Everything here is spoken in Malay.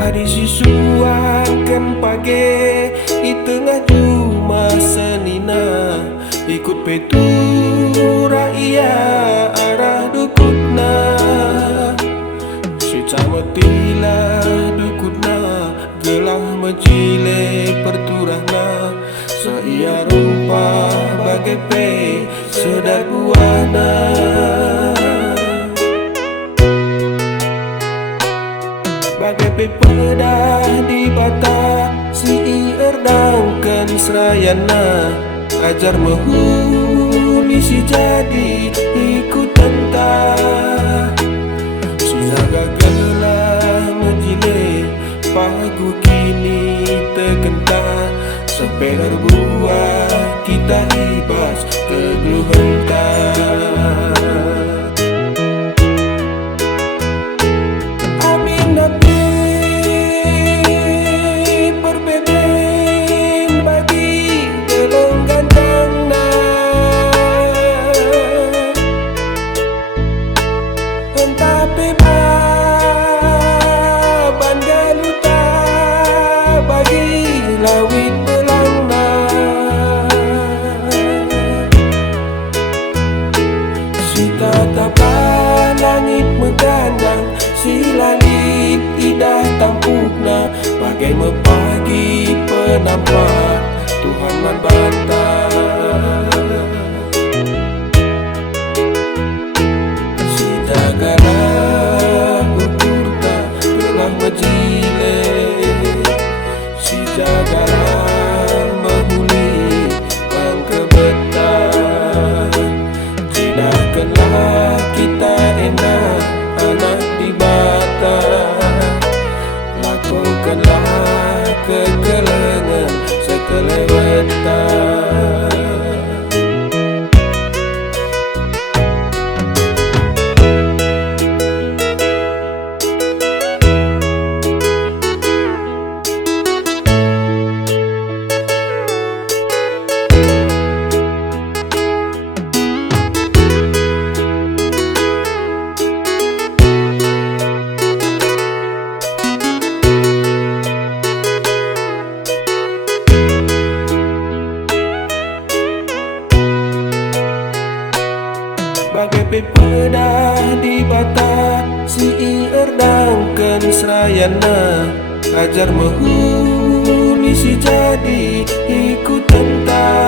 Hari sisuakan pagi di tengah juma senina, ikut petura ia arah dukutna. Si cametilah dukutna, gelah mencile perturahna. Seia rupa bagai pe sedat buana. Bagai pepedah di bata si erdangkan serayana, ajar menghuni si jadi ikut tentang. Si jaga gelah menjile pagu kini tergenta, sampai buah kita libas ke geluhentah. Lawit belangna si tatapan langit menggandang, si langit indah tampukna, bagai mepagi penampak Tuhan man bantah. Si jagalah ukurta telah menjile, si jagalah menghuli pengkebetan. Tidakkanlah kita enak anak di bata, lakukanlah kekelengan sekelewetan. Bagai pepedah di bata si erdangkan serayana, ajar menghuni si jadi ikut tentang.